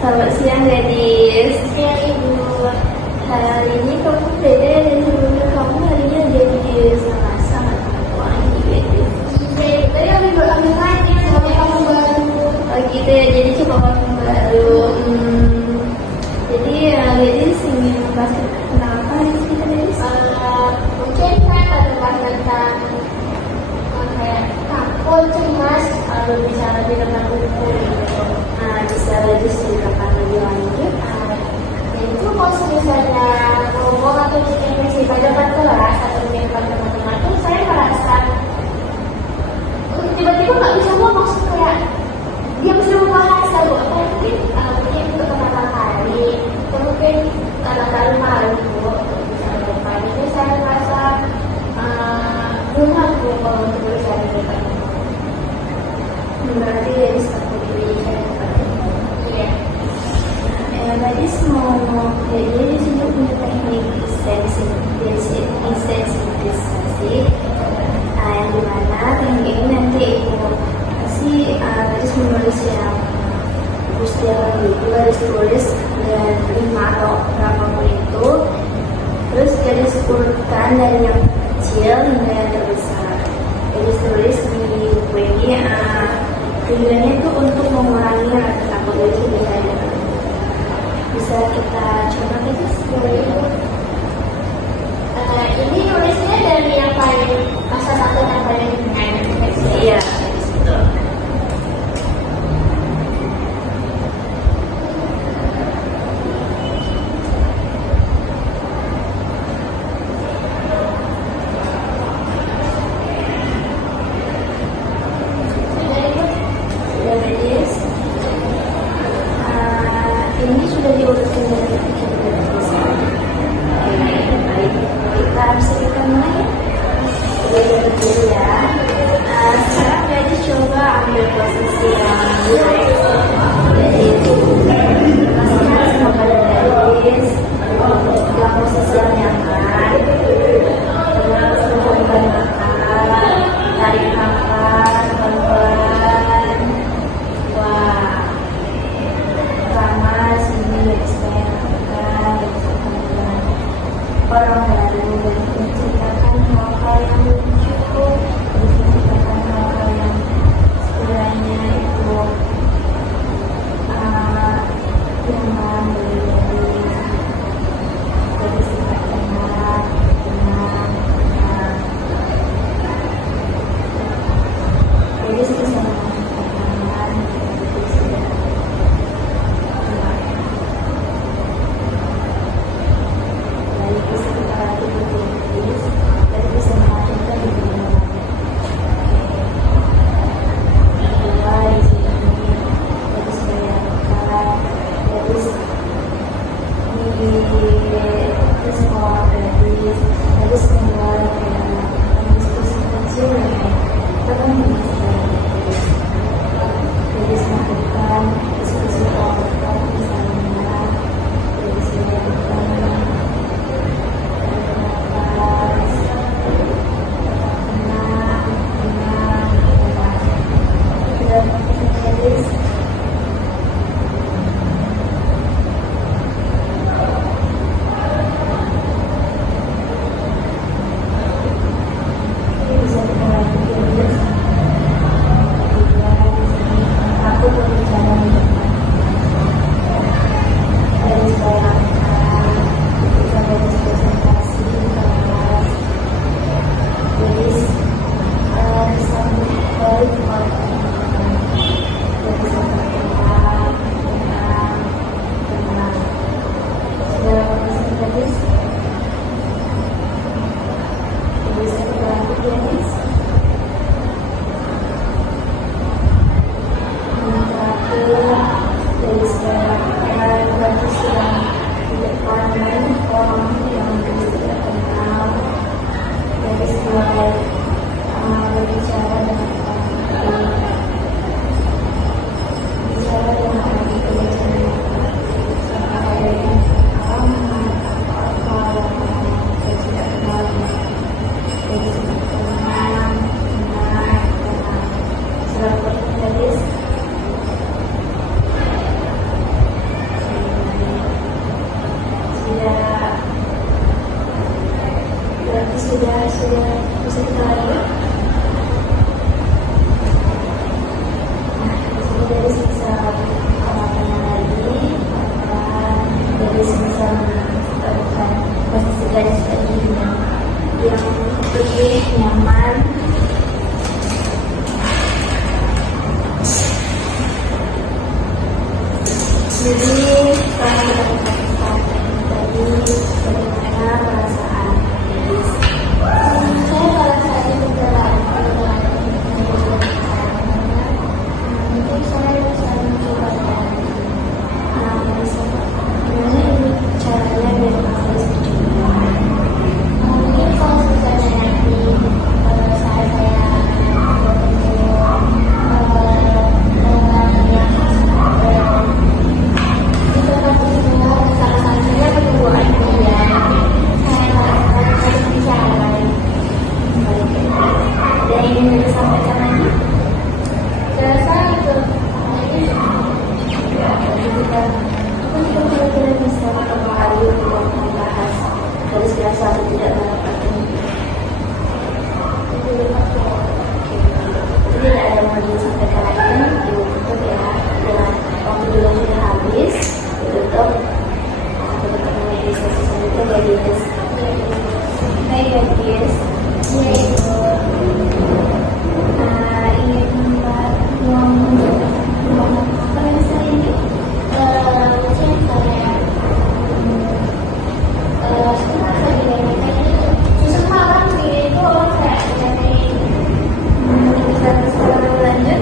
Selamat siang, gadis. Siang Ibu. Hari ini kamu beda dari sebelumnya. Kamu harinya jadi sangat wangi, gadis. Tadi ambil lainnya sama kamu baru. Oh gitu ya, jadi coba kamu baru. Jadi gadis ingin membahas tentang apa hari ini kita, gadis? Mungkin saya akan membahas tentang kayak takut, cemas, lalu bisa lebih tentang buku gitu. Bisa gadis ceritakan lebih lanjut. Jadi kalau misalnya ngomong atau diskusi pada depan kelas atau di depan teman-teman tuh saya merasa tiba-tiba nggak bisa ngomong kayak dia bisa membahas lalu apa mungkin untuk pertama kali atau mungkin karena terlalu malu untuk bisa depan itu saya merasa belum mampu kalau untuk berbicara di depan. Berarti gadis takut berbicara depan. Iya. Gadis mau jadi di sini punya teknik insensitisasi, yang dimana teknik ini nanti kasih gadis menulis yang setiap itu gadis tulis dan 5 atau berapapun itu, terus gadis urutkan dari yang kecil hingga yang terbesar. Gadis tulis di buku ini tujuannya itu untuk mengurangi rasa takut gadis berbicara. Bisa kita coba guys. Ini nulisnya dari yang paling masa satu yang paling ringan. Iya, betul. Sudah gadis. Ini sudah diurutkan dari kecil ke besar. Oke, baik. Kita bersihkan mulai ya. Dari kecil ya. Sekarang gadis coba ambil posisi yang baik. Jadi masihkan sama badan gadis dalam posisi yang nyaman. Terus membuka makan, tarik nafas pelan-pelan. Wah, pertama sini gadis. Jadi setelah kita katakan tadi bagaimana perasaan Gadis? Saya pada saat itu berjalan mungkin saya bisa mencoba Gimana ini caranya biar Gadis bercoba? mungkin kalau misalnya nanti saya salah satunya kedua dia saya bicara Ada yang ingin Gadis sampaikan lagi? saya rasa itu Kita kira-kira bisa berapa kali untuk membahas Gadis biasa atau tidak mendapatkan Jadi tidak ada yang mau disampaikan lagi kan? Ditutup ya dengan waktu juga sudah habis. Ditutup media sesi selanjutnya Gadis. Hai Gadis. Ingin ngomong apa yang saya ini? mungkin saya semalam itu orang saya Kita sekarang lanjut.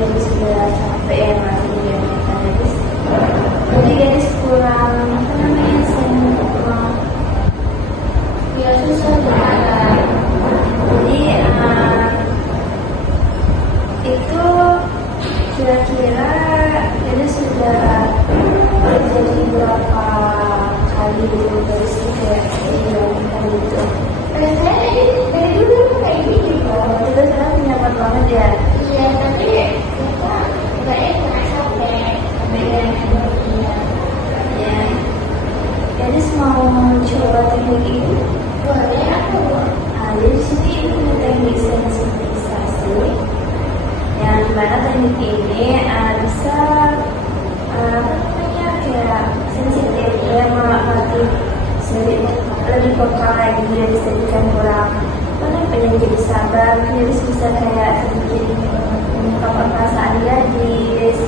Jadi sudah capek ya masih ya Gadis. Jadi Gadis kurang apa namanya kurang. Jadi itu kira-kira Gadis sudah terjadi berapa kali gitu Gadis kayak dilakukan gitu. dari dulu kayak gini Kita sekarang pendapat banget ya. iya tapi kita nggak sampai Ya, Gadis mau coba teknik ini. boleh aku Jadi di sini ini teknik sensitisasi. Yang dimana teknik ini bisa apa namanya kayak sensitif ya melatih sedikit lebih peka lagi dari sedikit kurang pengen jadi sabar. Gadis bisa kayak sedikit mengungkapkan perasaan Gadis.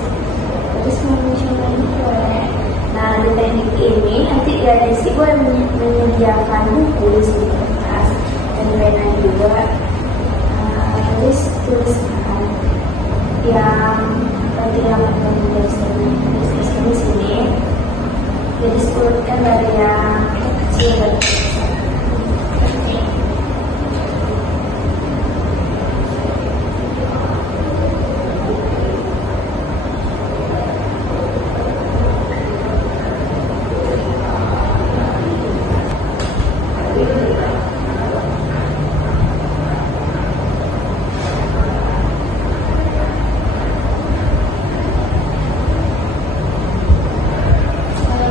Gadis mau mencoba ini boleh. Nah, di teknik ini nanti Gadis ibu yang menyediakan buku di sini kertas dan pena juga. Gadis tuliskan yang tidak mengenai Gadis di sini. Gadis urutkan dari yang kecil dan besar.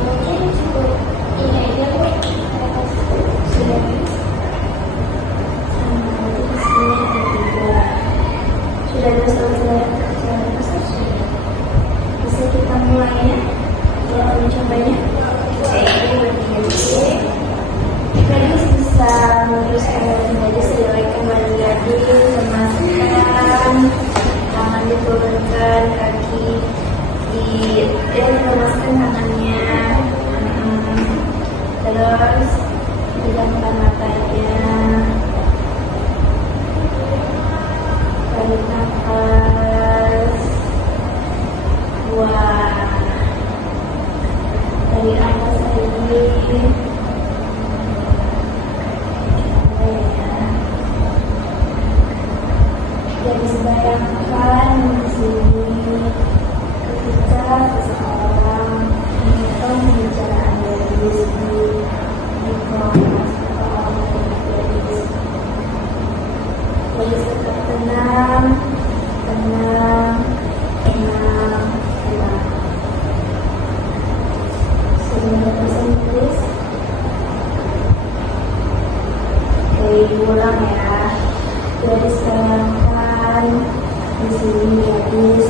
mungkin cukup ini aja Bu. Sudah ada selesai bisa kita mulai ya. Kita mencobanya. Gadis bisa meneruskan Gadis jelek kembali Gadis lemaskan tangan diturunkan kaki lemaskan tangannya. Terus pejamkan matanya. Tarik nafas. Buang. Tarik nafas lagi. Jadi bayangkan di sini ketika seseorang menonton pembicaraan Gadis di kelas Gadis. Gadis tetap tenang, tenang, tenang, tenang. Sehingga bahasa Inggris. Ulang ya. Gadis bayangkan di sini Gadis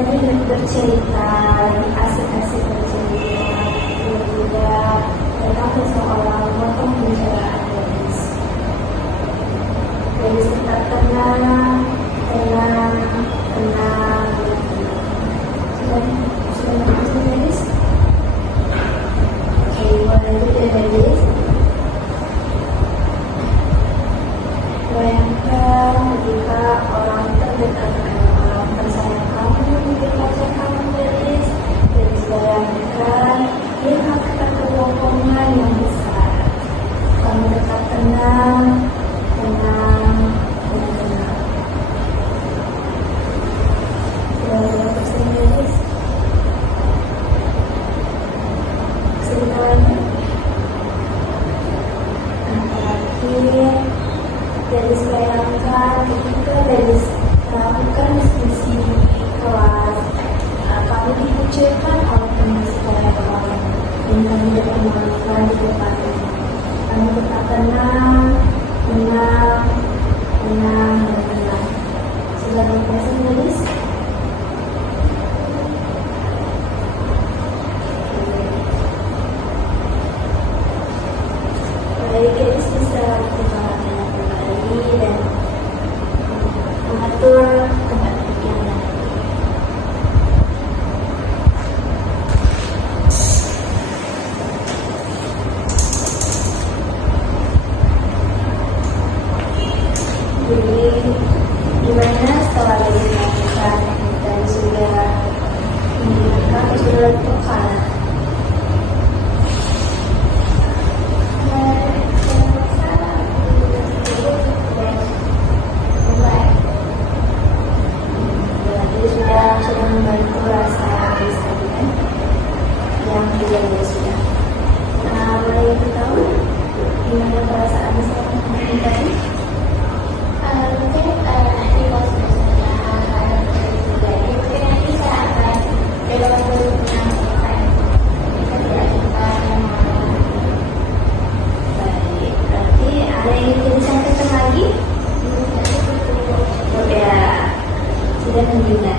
lagi bercerita, lagi asik-asik bercerita, tiba-tiba datang seseorang memotong pembicaraan gadis. Gadis tetap tenang, tenang, tenang, tenang. Sudah berhasil gadis? Oke, mulai dulu ya gadis. Bayangkan ketika orang terdekat kamu, orang tersayang kamu di wajah kamu gadis. Gadis bayangkan dia melakukan kebohongan yang besar. Kamu tetap tenang, tenang, dan tenang. Sudah berhasil gadis? Cerita lagi. Terakhir, gadis bayangkan ketika gadis melakukan diskusi di kelas, kamu dikucilkan oleh teman sekolah kamu dan kamu dipermalukan di depannya. Kamu tetap tenang, tenang, tenang, dan tenang. Sudah berhasil gadis? Baik, gadis bisa pertimbangkan kembali dan mengatur tempat duduk yang lain. Jadi, gimana setelah gadis melakukan dan sudah mendengarkan atau sudah lakukan? Sudah membantu rasa gadis tadi kan, yang dia sudah. Boleh tahu gimana perasaan seorang teman tadi? Mungkin nanti pas misalnya akan terjadi, mungkin nanti saya akan coba untuk menyampaikan ketika kita memang. Baik, berarti ada yang ingin disampaikan lagi? Ya, sudah mendengar.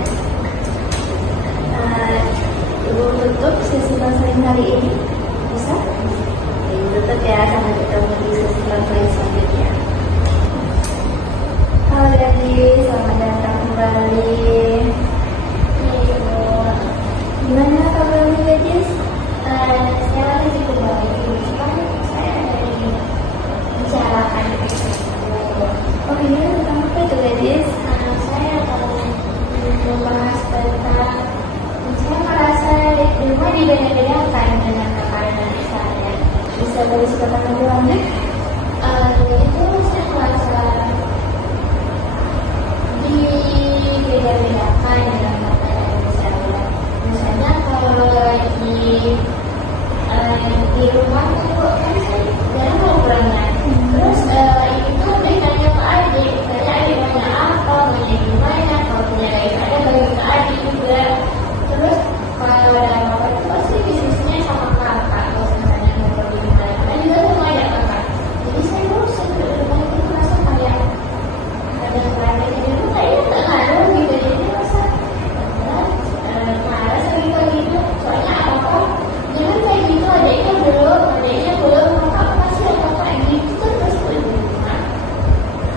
Ibu tutup sesi konseling hari ini, bisa? Ibu tutup ya, sampai ketemu di sesi konseling selanjutnya. Halo gadis, selamat datang kembali. Gimana kabarnya gadis? Saya lagi cukup baik, cuman saya ada ingin bicarakan Oh iya, tentang apa itu gadis? saya akan membahas tentang saya merasa di rumah dibeda-bedakan dengan kakak dan adik saya. Bisa gadis katakan lebih lanjut? Itu saya merasa dibeda-bedakan dengan kakak dan adik saya. Misalnya kalau di rumah itu kan saya jarang ngobrolnya. Terus itu ditanya ke adik, saya adik banyak apa, banyak gimana, kalau punya adik ada bagi ke adik juga. Terus kalau ada apa-apa itu pasti bisnisnya sama kakak, kalau misalnya ngobrol di mana, kan juga sama ada kakak. Jadi saya bosan di rumah itu merasa kayak ada keluarga di rumah kayaknya nggak ngaruh gitu, jadi merasa marah sama gitu. Soalnya apa-apa jangan kayak gitu, adiknya belum, kakak pasti ada kayak gitu terus berguna.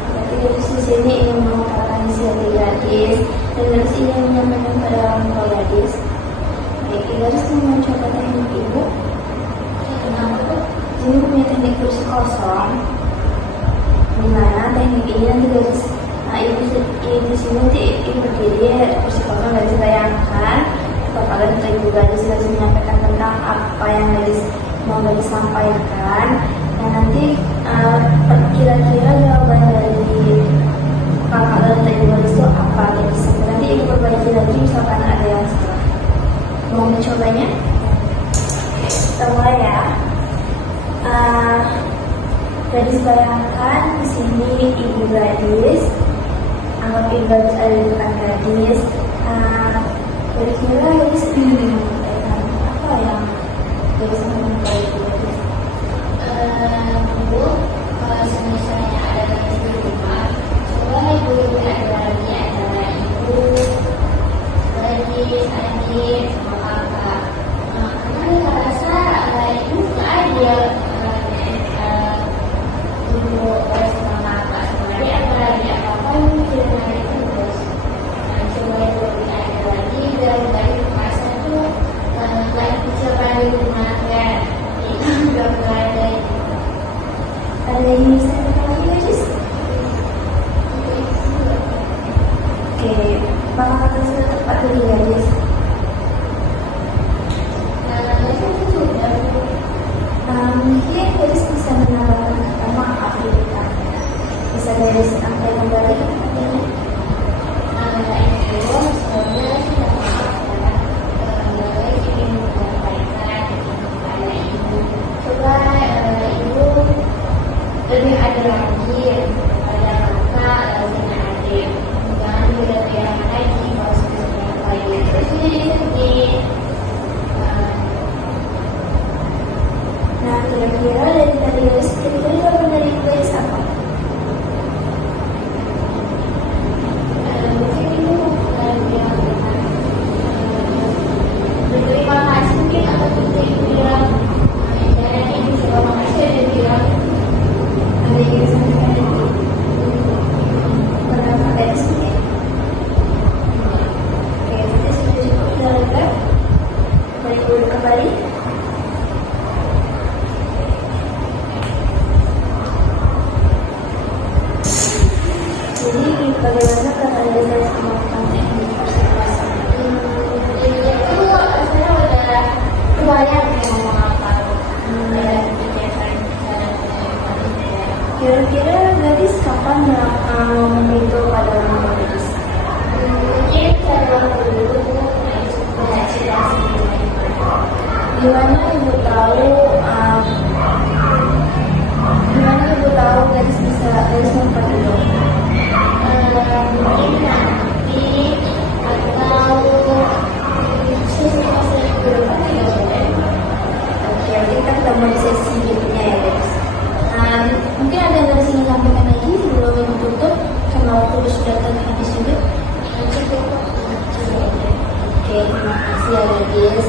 Berarti gadis di sini ingin mengungkapkan isi hati gadis dan gadis ingin menyampaikan pada orang tua gadis. Baik, gadis mau mencoba teknik ibu. Kenapa tuh? Ibu punya teknik kursi kosong. Dimana teknik ini nanti gadis, ibu di sini nanti ibu berdiri kursi kosong, gadis bayangkan bapak dan ibu gadis menyampaikan tentang apa yang gadis mau gadis sampaikan, dan nanti kira-kira jawaban dari kakak dan ibu gadis itu apa gadis. Nanti ibu perbaiki lagi misalkan ada yang salah. Mau mencobanya? Kita mulai ya. Gadis bayangkan di sini ibu gadis, anggap ibu gadis ada di depan gadis. Gadis kira gadis apa yang gadis mau memperbaiki gadis? Bu, kalau misalnya ada gadis di rumah, coba ibu ada lagi ibu lagi Apakah kata sudah tepat dari gadis? Sudah. Mungkin gadis bisa menambahkan kata maaf di depannya. Bisa gadis sampai kembali ini. Itu sebenarnya sudah maaf ya. Ingin menyampaikan kepada ibu. Coba ibu lebih adil lagi pada kakak dan adik. Jangan berlebihan lagi kalau sudah baik. Terus jadi sedih. Nah, kira-kira dari tadi gadis kira-kira jawaban dari gadis apa? Mungkin ibu bilang berterima kasih mungkin atau ibu bilang jangan ibu terima kasih ada bilang Ada yang ingin sampaikan lagi? Pendapat gadis ini? Oke, nanti sudah cukup sudah lega. Mari duduk kembali. Jadi bagaimana kata gadis sama tentang persekusi? itu saya udah kebayang ya ngomong apa dan kebiasaan Kira-kira gadis kapan ngomong itu pada orang tua gadis? mungkin saya dulu belajar Gimana ibu tahu? Gimana ibu tahu gadis bisa gadis membuat itu? mungkin nanti atau sesi berikutnya ya Oke, kita ketemu di sesi berikutnya ya guys. Mungkin ada yang gadis ingin sampaikan lagi sebelum ibu tutup karena waktu sudah habis juga. cukup Oke, terima kasih ya gadis.